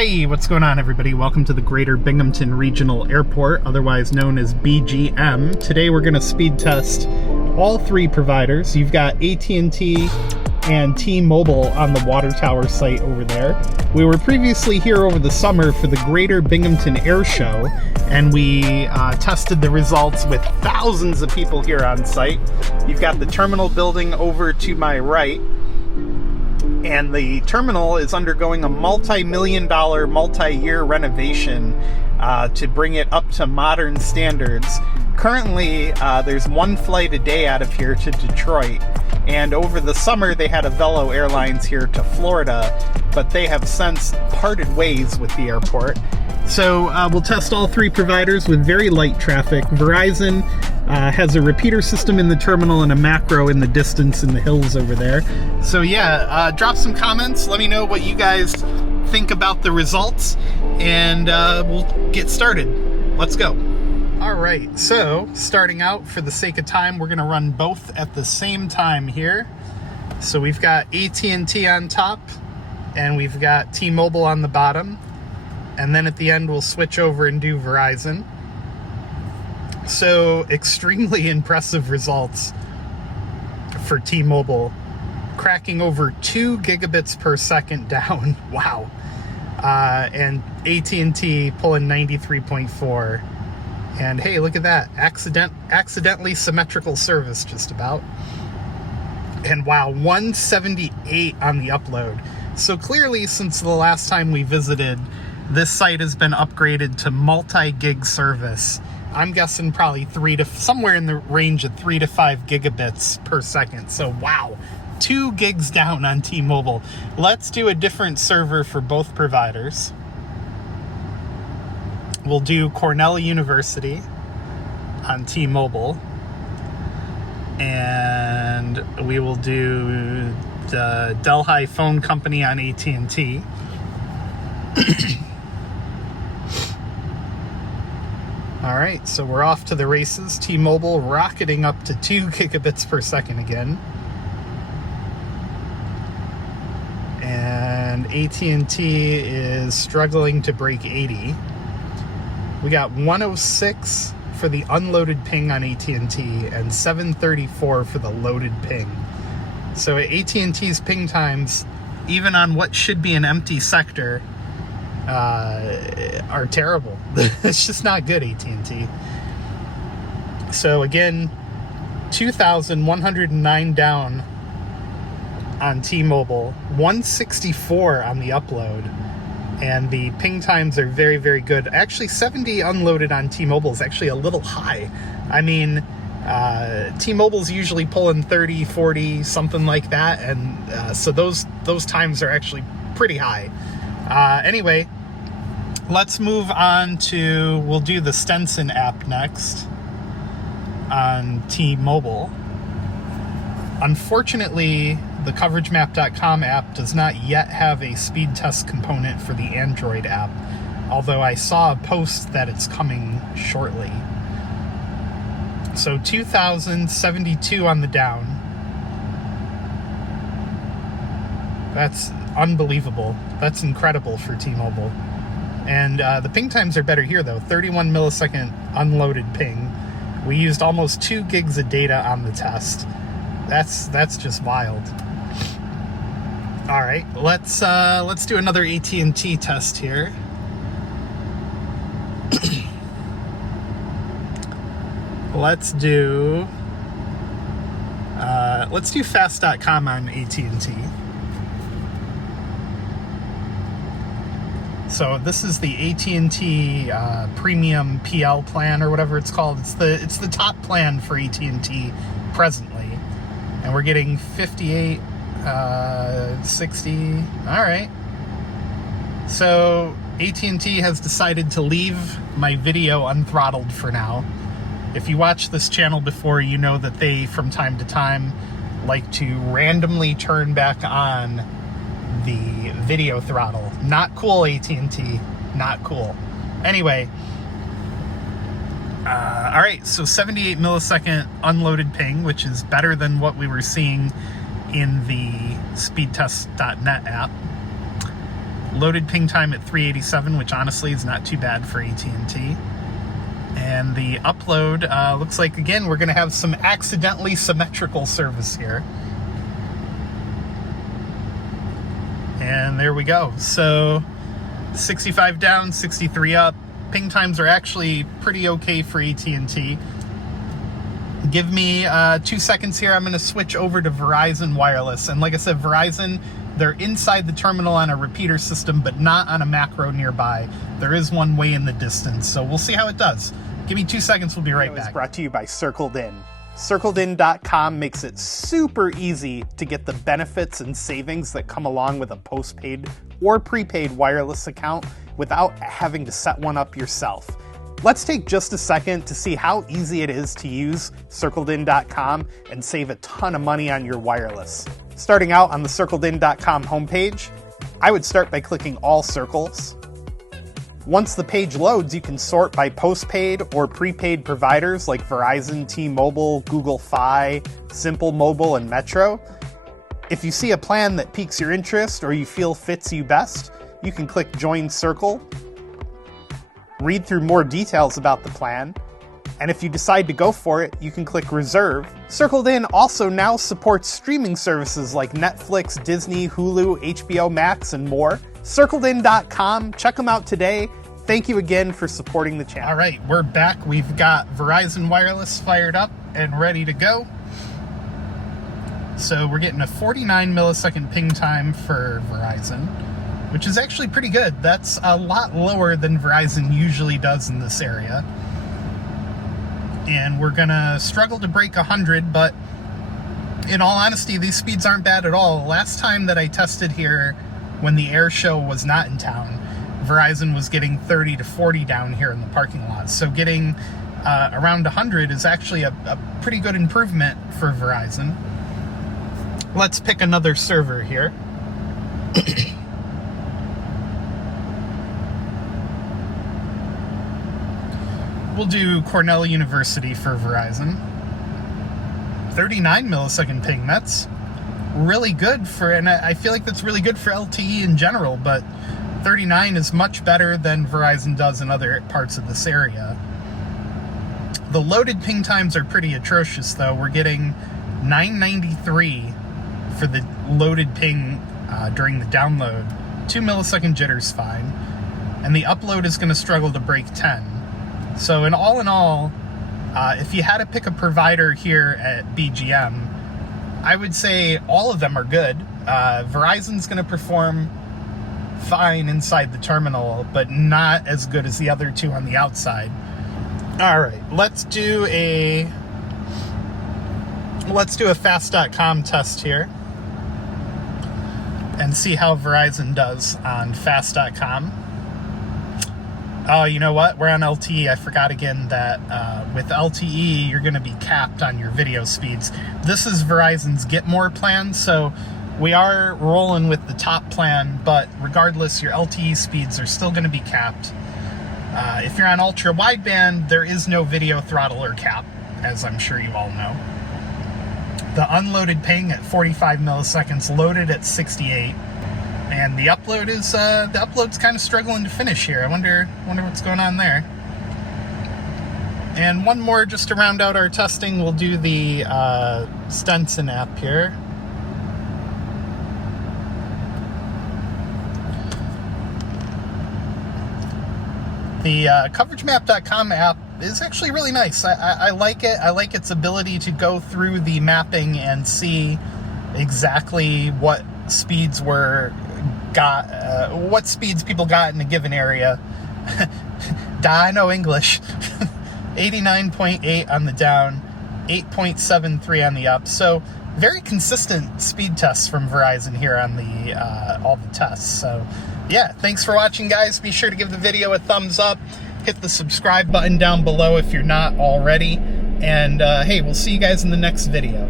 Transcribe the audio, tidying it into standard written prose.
Hey, what's going on, everybody? Welcome to the Greater Binghamton Regional Airport, otherwise known as BGM. Today we're going to speed test all three providers. You've got AT&T and T-Mobile on the water tower site over there. We were previously here over the summer for the Greater Binghamton Air Show, and we tested the results with thousands of people here on site. You've got the terminal building over to my right, and the terminal is undergoing a multi-million-dollar, multi-year renovation to bring it up to modern standards. Currently, there's one flight a day out of here to Detroit, and over the summer they had a Velo Airlines here to Florida, but they have since parted ways with the airport. So we'll test all three providers with very light traffic. Verizon has a repeater system in the terminal and a macro in the distance in the hills over there. So yeah, drop some comments. Let me know what you guys think about the results, and we'll get started. Let's go. All right, so starting out, for the sake of time, we're gonna run both at the same time here. So we've got AT&T on top, and we've got T-Mobile on the bottom. And then at the end, we'll switch over and do Verizon. So extremely impressive results for T-Mobile, cracking over 2 gigabits per second down. Wow. And AT&T pulling 93.4. And hey, look at that. Accidentally symmetrical service, just about. And wow, 178 on the upload. So clearly, since the last time we visited, this site has been upgraded to multi-gig service. I'm guessing probably somewhere in the range of 3 to 5 gigabits per second. So wow, 2 gigs down on T-Mobile. Let's do a different server for both providers. We'll do Cornell University on T-Mobile, and we will do the Delhi Phone Company on AT&T. All right, so we're off to the races. T-Mobile rocketing up to 2 gigabits per second again. And AT&T is struggling to break 80. We got 106 for the unloaded ping on AT&T and 734 for the loaded ping. So AT&T's ping times, even on what should be an empty sector, are terrible. It's just not good, AT&T. So again, 2,109 down on T-Mobile, 164 on the upload, and the ping times are very, very good. Actually, 70 unloaded on T-Mobile is actually a little high. I mean, T-Mobile's usually pulling 30, 40, something like that, and so those times are actually pretty high. Anyway, let's move on to, we'll do the Stenson app next on T-Mobile. Unfortunately, the CoverageMap.com app does not yet have a speed test component for the Android app, although I saw a post that it's coming shortly. So 2,072 on the down. That's unbelievable. That's incredible for T-Mobile. And the ping times are better here, though. 31 millisecond unloaded ping. We used almost 2 gigs of data on the test. That's just wild. All right, let's do another AT&T test here. Let's do fast.com on AT&T. So this is the AT&T premium PL plan, or whatever it's called. It's the top plan for AT&T presently, and we're getting 58, 60. All right. So AT&T has decided to leave my video unthrottled for now. If you watch this channel before, you know that they, from time to time, like to randomly turn back on the video throttle. Not cool, AT&T. Not cool. Anyway, all right, so 78 millisecond unloaded ping, which is better than what we were seeing in the Speedtest.net app. Loaded ping time at 387, which honestly is not too bad for AT&T. And the upload looks like, again, we're going to have some accidentally symmetrical service here. And there we go. So 65 down, 63 up. Ping times are actually pretty okay for AT&T. Give me 2 seconds here. I'm going to switch over to Verizon Wireless. And like I said, Verizon, they're inside the terminal on a repeater system, but not on a macro nearby. There is one way in the distance, so we'll see how it does. Give me 2 seconds, we'll be right back. It's brought to you by CircledIn. CircledIn.com makes it super easy to get the benefits and savings that come along with a postpaid or prepaid wireless account without having to set one up yourself. Let's take just a second to see how easy it is to use CircledIn.com and save a ton of money on your wireless. Starting out on the CircledIn.com homepage, I would start by clicking All Circles. Once the page loads, you can sort by postpaid or prepaid providers like Verizon, T-Mobile, Google Fi, Simple Mobile, and Metro. If you see a plan that piques your interest or you feel fits you best, you can click Join Circle, read through more details about the plan, and if you decide to go for it, you can click Reserve. CircledIn also now supports streaming services like Netflix, Disney, Hulu, HBO Max, and more. CircledIn.com, check them out today. Thank you again for supporting the channel. All right, we're back. We've got Verizon Wireless fired up and ready to go. So we're getting a 49 millisecond ping time for Verizon, which is actually pretty good. That's a lot lower than Verizon usually does in this area. And we're gonna struggle to break 100, but in all honesty, these speeds aren't bad at all. Last time that I tested here, when the air show was not in town, Verizon was getting 30 to 40 down here in the parking lot. So getting around 100 is actually a pretty good improvement for Verizon. Let's pick another server here. We'll do Cornell University for Verizon. 39 millisecond ping, that's really good for, and I feel like that's really good for LTE in general, but 39 is much better than Verizon does in other parts of this area. The loaded ping times are pretty atrocious though. We're getting 993 for the loaded ping during the download. 2 millisecond jitter's fine. And the upload is going to struggle to break 10. So in all, if you had to pick a provider here at BGM, I would say all of them are good. Verizon's going to perform fine inside the terminal, but not as good as the other two on the outside. All right, let's do a fast.com test here and see how Verizon does on fast.com. Oh, you know what? We're on LTE. I forgot again that with LTE, you're going to be capped on your video speeds. This is Verizon's Get More plan, so we are rolling with the top plan, but regardless, your LTE speeds are still going to be capped. If you're on ultra wideband, there is no video throttle or cap, as I'm sure you all know. The unloaded ping at 45 milliseconds, loaded at 68. And the upload is the upload's kind of struggling to finish here. I wonder what's going on there. And one more just to round out our testing. We'll do the Stenson app here. The CoverageMap.com app is actually really nice. I like it. I like its ability to go through the mapping and see exactly what speeds what speeds people got in a given area. I know English. 89.8 on the down, 8.73 on the up. So very consistent speed tests from Verizon here on the all the tests. So yeah, thanks for watching, guys. Be sure to give the video a thumbs up. Hit the subscribe button down below if you're not already. And hey, we'll see you guys in the next video.